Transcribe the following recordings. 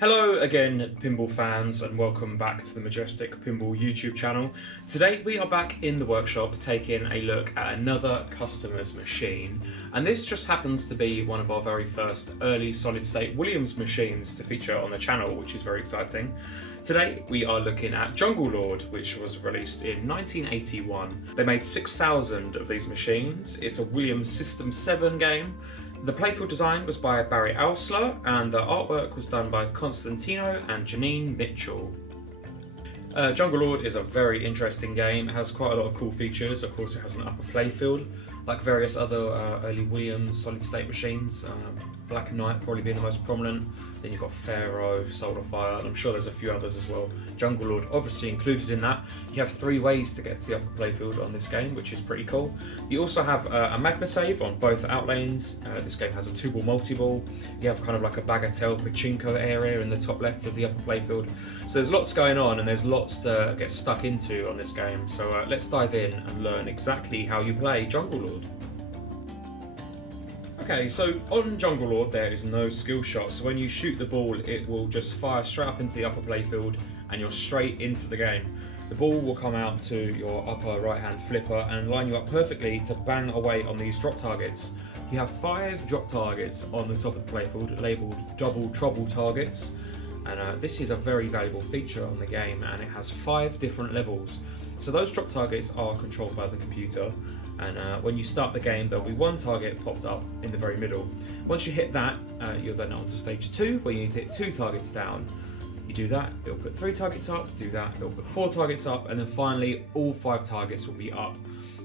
Hello again, pinball fans, and welcome back to the Majestic Pinball YouTube channel. Today we are back in the workshop taking a look at another customer's machine, and this just happens to be one of our very first early solid state Williams machines to feature on the channel, which is very exciting. Today we are looking at Jungle Lord, which was released in 1981. They made 6,000 of these machines. It's a Williams System 7 game. The playfield design was by Barry Oursler, and the artwork was done by Constantino and Janine Mitchell. Jungle Lord is a very interesting game. It has quite a lot of cool features. Of course, it has an upper playfield, like various other early Williams solid state machines. Black Knight probably being the most prominent. Then you've got Pharaoh, Solar Fire, and I'm sure there's a few others as well. Jungle Lord obviously included in that. You have 3 ways to get to the upper playfield on this game, which is pretty cool. You also have a magna save on both outlanes. This game has a 2-ball multi-ball. You have kind of like a bagatelle pachinko area in the top left of the upper playfield. So there's lots going on, and there's lots to get stuck into on this game. So let's dive in and learn exactly how you play Jungle Lord. Okay, so on Jungle Lord there is no skill shot, so when you shoot the ball it will just fire straight up into the upper playfield and you're straight into the game. The ball will come out to your upper right hand flipper and line you up perfectly to bang away on these drop targets. You have 5 drop targets on the top of the playfield labelled double trouble targets, and this is a very valuable feature on the game, and it has 5 different levels. So those drop targets are controlled by the computer, and when you start the game there'll be 1 target popped up in the very middle. Once you hit that, you're then on to stage 2, where you need to hit 2 targets down. You do that, it'll put 3 targets up, do that, it'll put 4 targets up, and then finally all 5 targets will be up.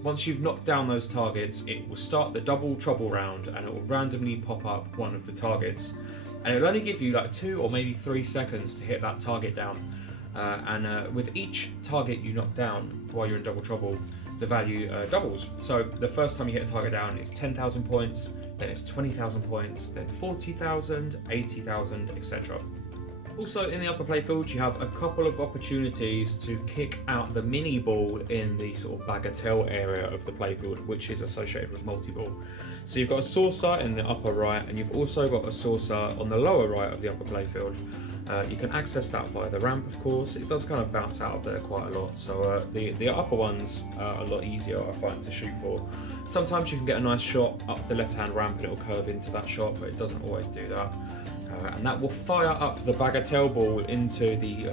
Once you've knocked down those targets, it will start the double trouble round, and it will randomly pop up one of the targets. And it'll only give you like 2 or maybe 3 seconds to hit that target down. With each target you knock down while you're in double trouble, the value doubles. So the first time you hit a target down it's 10,000 points, then it's 20,000 points, then 40,000, 80,000, etc. Also in the upper playfield you have a couple of opportunities to kick out the mini ball in the sort of bagatelle area of the playfield, which is associated with multi-ball. So you've got a saucer in the upper right, and you've also got a saucer on the lower right of the upper playfield. You can access that via the ramp, of course. It does kind of bounce out of there quite a lot, so the upper ones are a lot easier, I find, to shoot for. Sometimes you can get a nice shot up the left-hand ramp and it'll curve into that shot, but it doesn't always do that. And that will fire up the bagatelle ball into the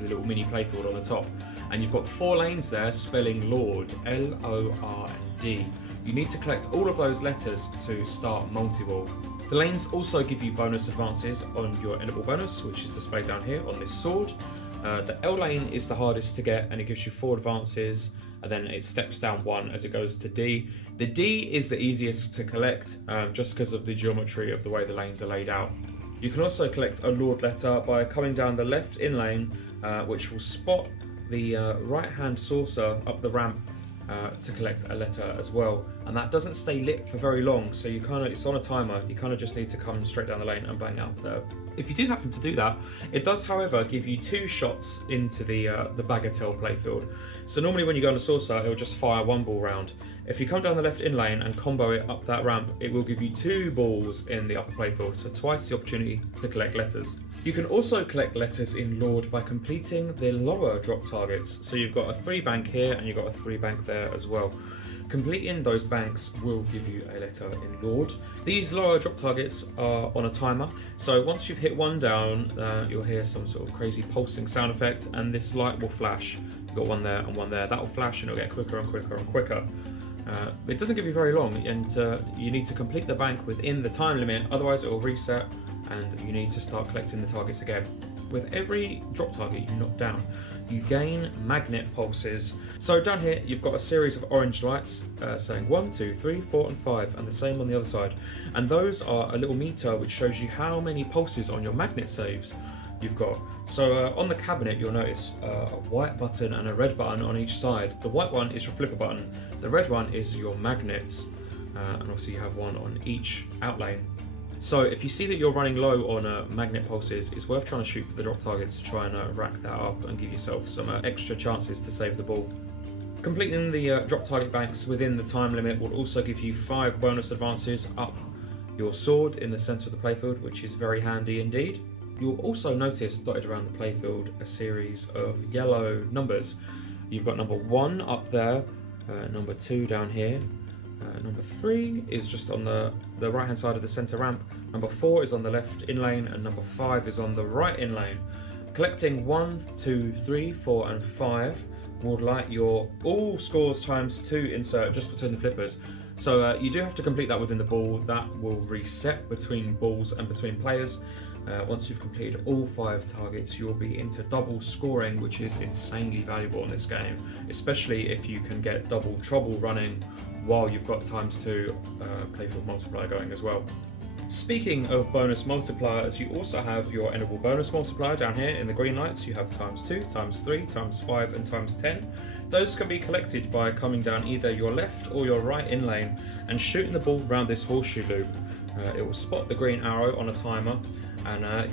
little mini playfield on the top. And you've got 4 lanes there spelling Lord, L-O-R-D. You need to collect all of those letters to start multi-ball. The lanes also give you bonus advances on your enable bonus, which is displayed down here on this sword. The L lane is the hardest to get, and it gives you 4 advances, and then it steps down 1 as it goes to D. The D is the easiest to collect, just because of the geometry of the way the lanes are laid out. You can also collect a Lord letter by coming down the left in lane, which will spot the right hand saucer up the ramp to collect a letter as well, and that doesn't stay lit for very long, so it's on a timer. You kind of just need to come straight down the lane and bang out there. If you do happen to do that, it does however give you 2 shots into the bagatelle playfield. So normally when you go on a saucer it will just fire 1 ball round. If you come down the left in lane and combo it up that ramp, it will give you 2 balls in the upper playfield, so twice the opportunity to collect letters. You can also collect letters in Lord by completing the lower drop targets. So you've got a 3 bank here and you've got a 3 bank there as well. Completing those banks will give you a letter in Lord. These lower drop targets are on a timer, so once you've hit 1 down, you'll hear some sort of crazy pulsing sound effect, and this light will flash. You've got 1 there and 1 there. That will flash and it'll get quicker and quicker and quicker. It doesn't give you very long, and you need to complete the bank within the time limit, otherwise it will reset and you need to start collecting the targets again. With every drop target you knock down, you gain magnet pulses. So down here you've got a series of orange lights saying 1, 2, 3, 4 and 5, and the same on the other side. And those are a little meter which shows you how many pulses on your magnet saves you've got. So on the cabinet you'll notice a white button and a red button on each side. The white one is your flipper button, the red one is your magnets, and obviously you have 1 on each outlane. So if you see that you're running low on magnet pulses, it's worth trying to shoot for the drop targets to try and rack that up and give yourself some extra chances to save the ball. Completing the drop target banks within the time limit will also give you 5 bonus advances up your sword in the centre of the playfield, which is very handy indeed. You'll also notice dotted around the playfield a series of yellow numbers. You've got number 1 up there, number 2 down here, number 3 is just on the right hand side of the centre ramp, number 4 is on the left in lane, and number 5 is on the right in lane. Collecting 1, 2, 3, 4 and 5 will light your all scores times 2 insert just between the flippers. So you do have to complete that within the ball. That will reset between balls and between players. Once you've completed all 5 targets, you'll be into double scoring, which is insanely valuable in this game, especially if you can get double trouble running while you've got times 2 playfield multiplier going as well. Speaking of bonus multipliers, you also have your enable bonus multiplier down here in the green lights. You have times 2, times 3, times 5 and times 10. Those can be collected by coming down either your left or your right in lane and shooting the ball around this horseshoe loop. It will spot the green arrow on a timer, and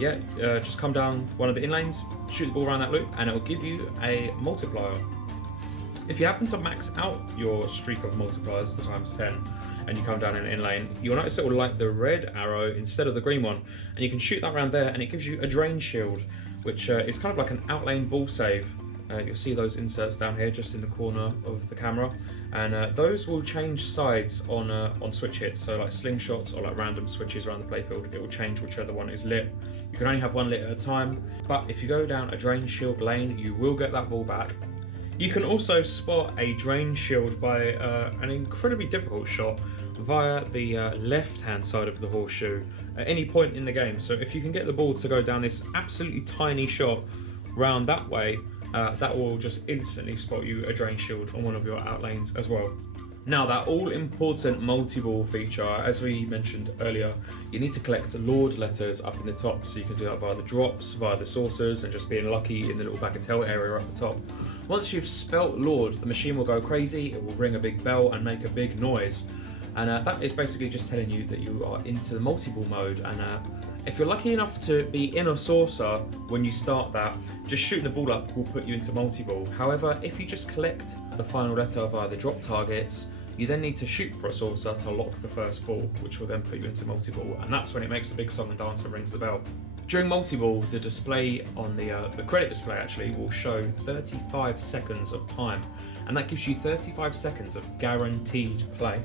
just come down one of the in lanes, shoot the ball around that loop, and it will give you a multiplier. If you happen to max out your streak of multipliers to times 10 and you come down in lane, you'll notice it will light the red arrow instead of the green one, and you can shoot that around there and it gives you a drain shield, which is kind of like an outlane ball save. You'll see those inserts down here just in the corner of the camera, and those will change sides on switch hits, so like slingshots or like random switches around the playfield. It will change whichever one is lit. You can only have one lit at a time, but if you go down a drain shield lane, you will get that ball back. You can also spot a drain shield by an incredibly difficult shot via the left-hand side of the horseshoe at any point in the game. So if you can get the ball to go down this absolutely tiny shot round that way, that will just instantly spot you a drain shield on one of your out lanes as well. Now, that all-important multi-ball feature, as we mentioned earlier, you need to collect Lord letters up in the top, so you can do that via the drops, via the saucers, and just being lucky in the little bagatelle area up the top. Once you've spelt Lord, the machine will go crazy, it will ring a big bell and make a big noise. And that is basically just telling you that you are into the multi-ball mode, and if you're lucky enough to be in a saucer when you start that, just shooting the ball up will put you into multi-ball. However, if you just collect the final letter via the drop targets, you then need to shoot for a saucer to lock the first ball, which will then put you into multi-ball, and that's when it makes the big song and dance and rings the bell. During multi-ball, the display on the credit display actually will show 35 seconds of time, and that gives you 35 seconds of guaranteed play.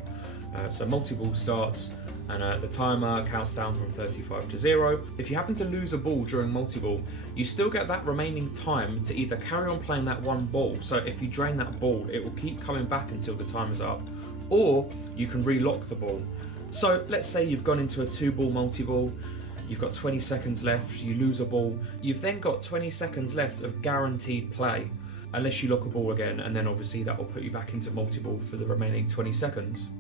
So multi-ball starts, and the timer counts down from 35 to 0. If you happen to lose a ball during multi-ball, you still get that remaining time to either carry on playing that one ball, so if you drain that ball, it will keep coming back until the timer's up, or you can relock the ball. So let's say you've gone into a 2-ball multi-ball, you've got 20 seconds left, you lose a ball, you've then got 20 seconds left of guaranteed play, unless you lock a ball again, and then obviously that will put you back into multi-ball for the remaining 20 seconds.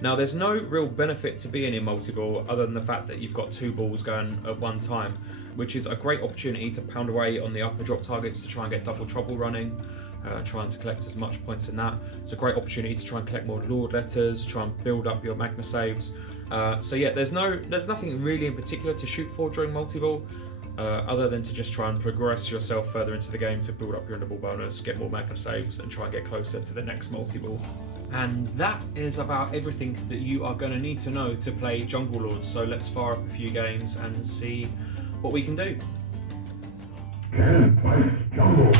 Now, there's no real benefit to being in multi-ball other than the fact that you've got 2 balls going at one time, which is a great opportunity to pound away on the upper drop targets to try and get double trouble running, trying to collect as much points in that. It's a great opportunity to try and collect more Lord letters, try and build up your magma saves. So yeah, there's nothing really in particular to shoot for during multi-ball, other than to just try and progress yourself further into the game to build up your double bonus, get more magma saves, and try and get closer to the next multi-ball. And that is about everything that you are going to need to know to play Jungle Lords. So let's fire up a few games and see what we can do. Can play Jungle.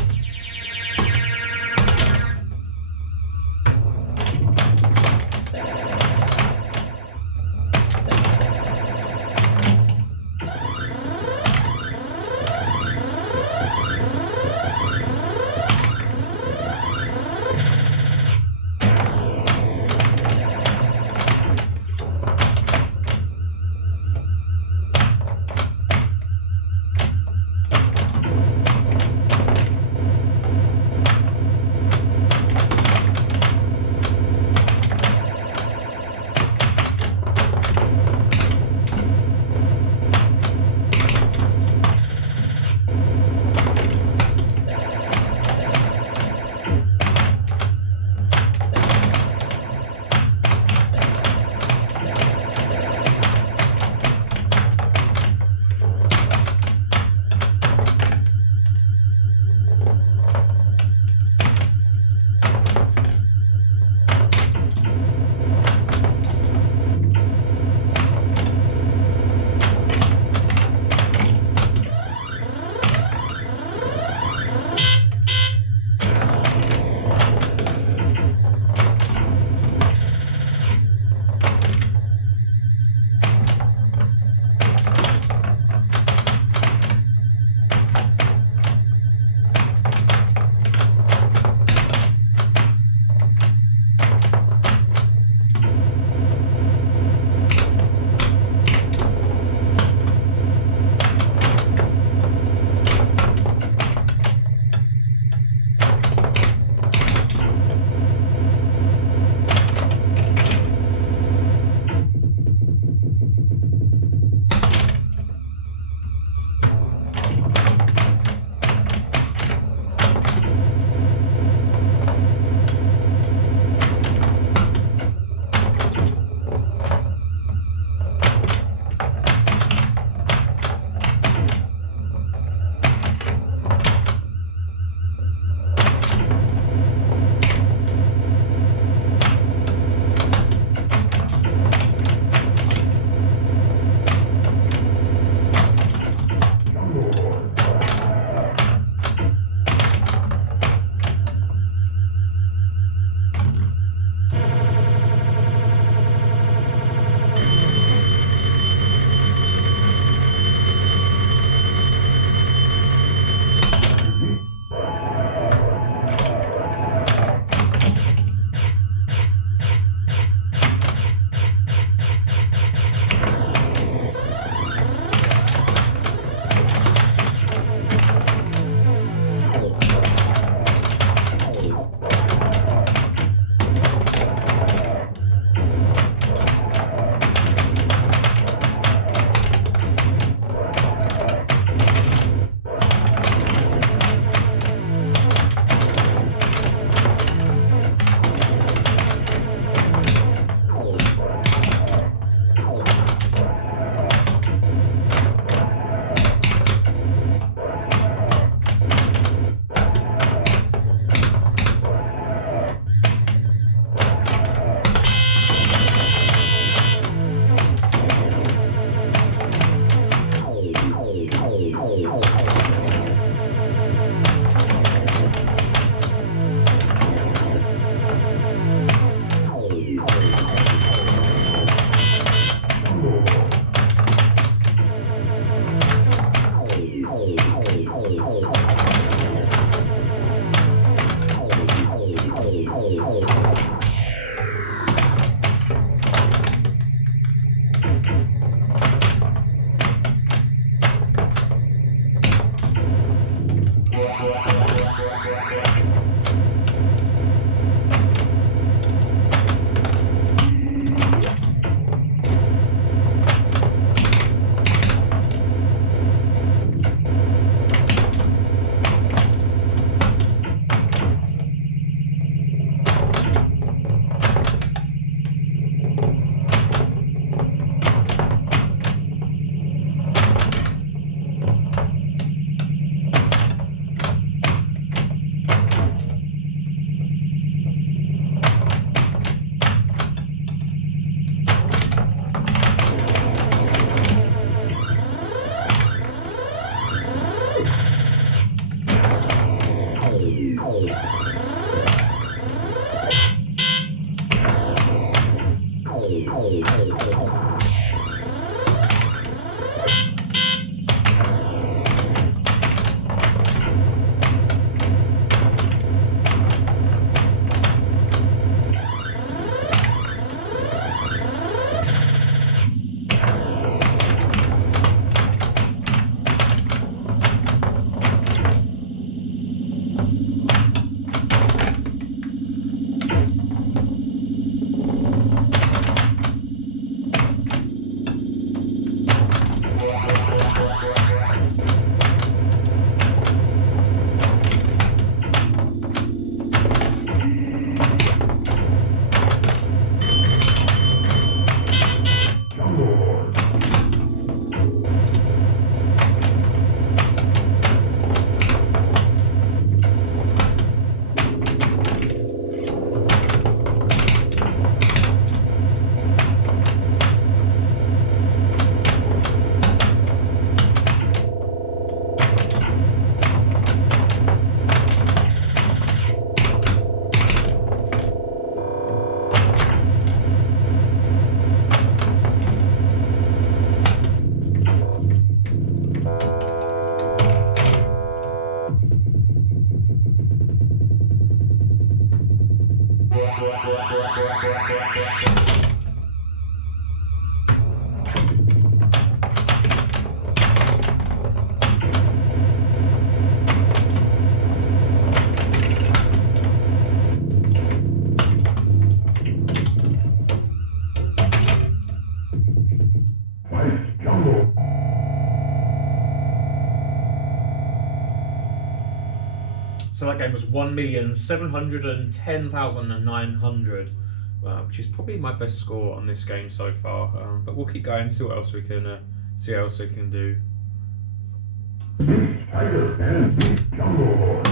So that game was 1,710,900, which is probably my best score on this game so far. But we'll keep going, see what else we can do. Tiger and Jungle Lord.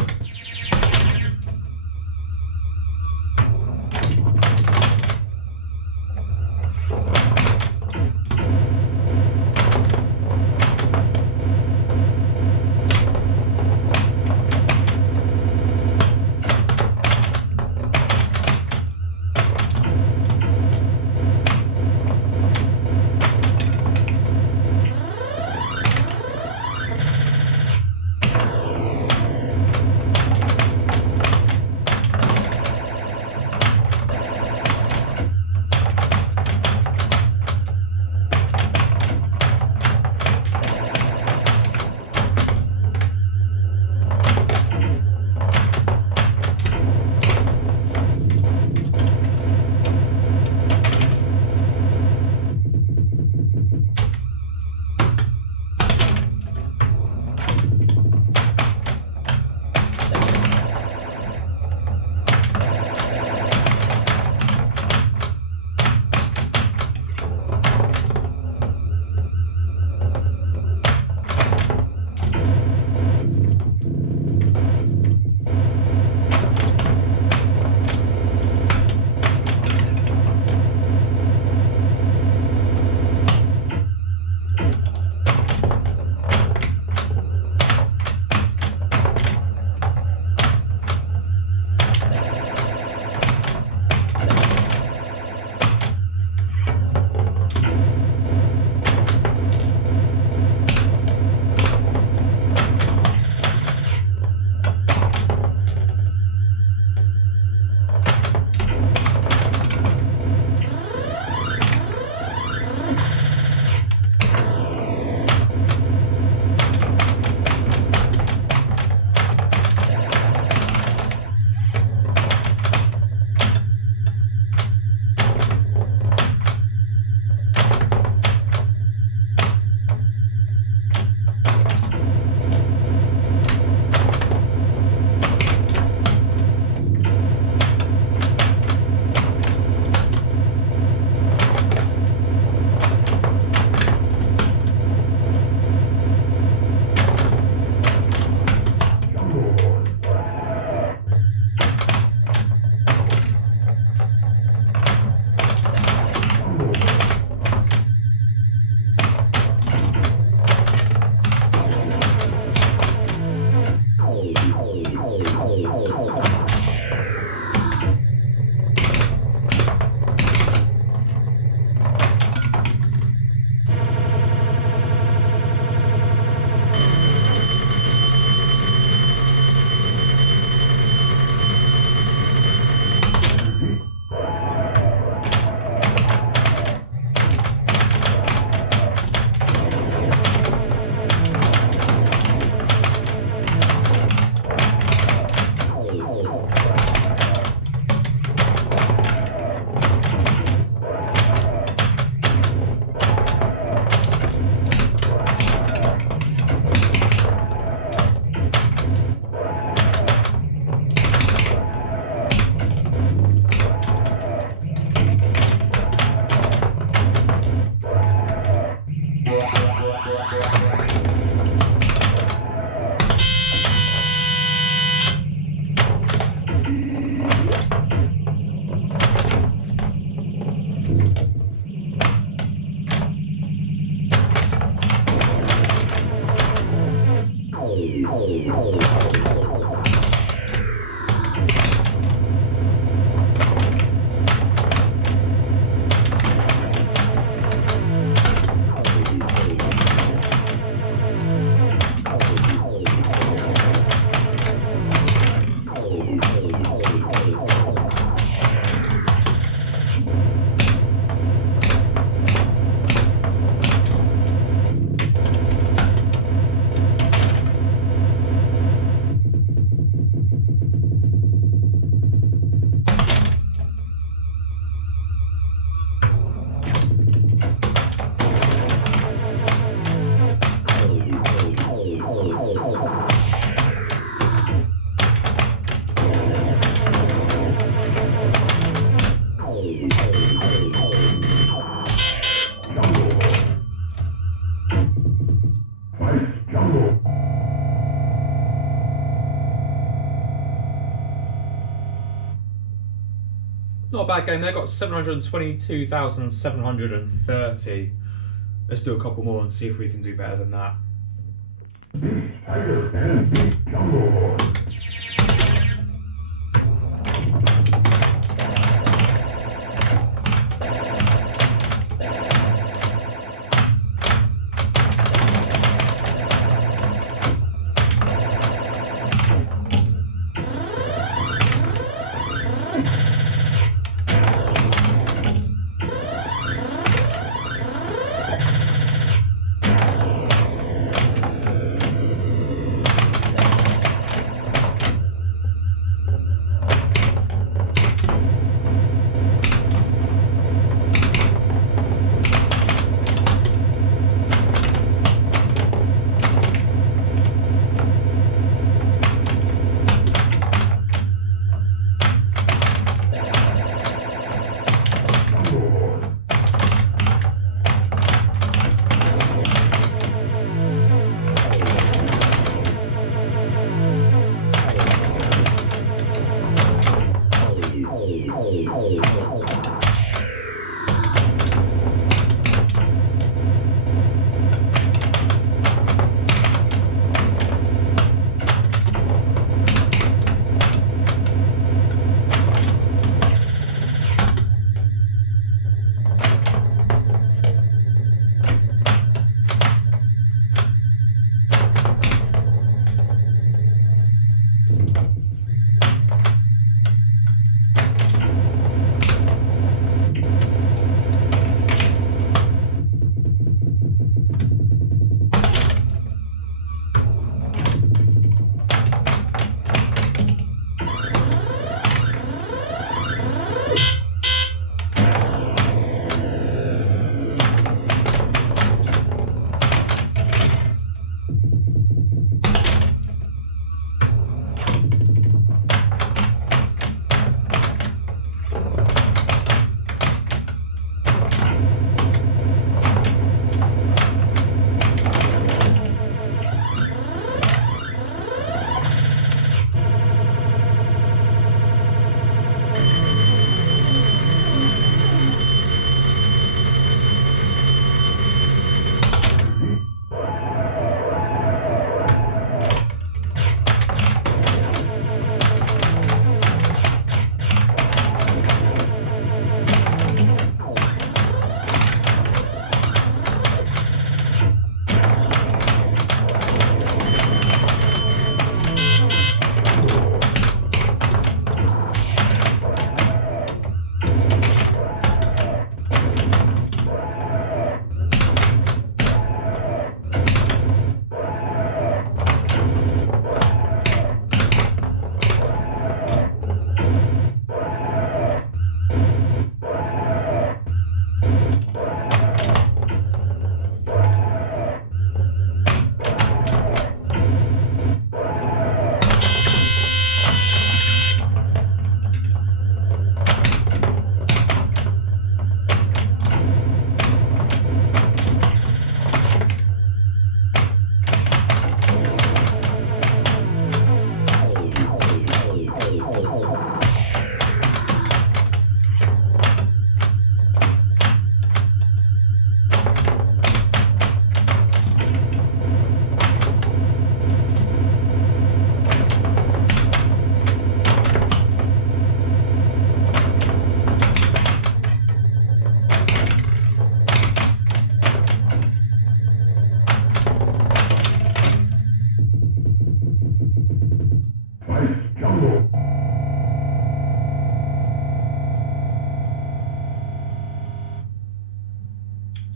Not a bad game there, got 722,730. Let's do a couple more and see if we can do better than that. Big Spider and Big Jungle.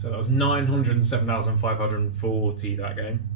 So that was 907,540 that game.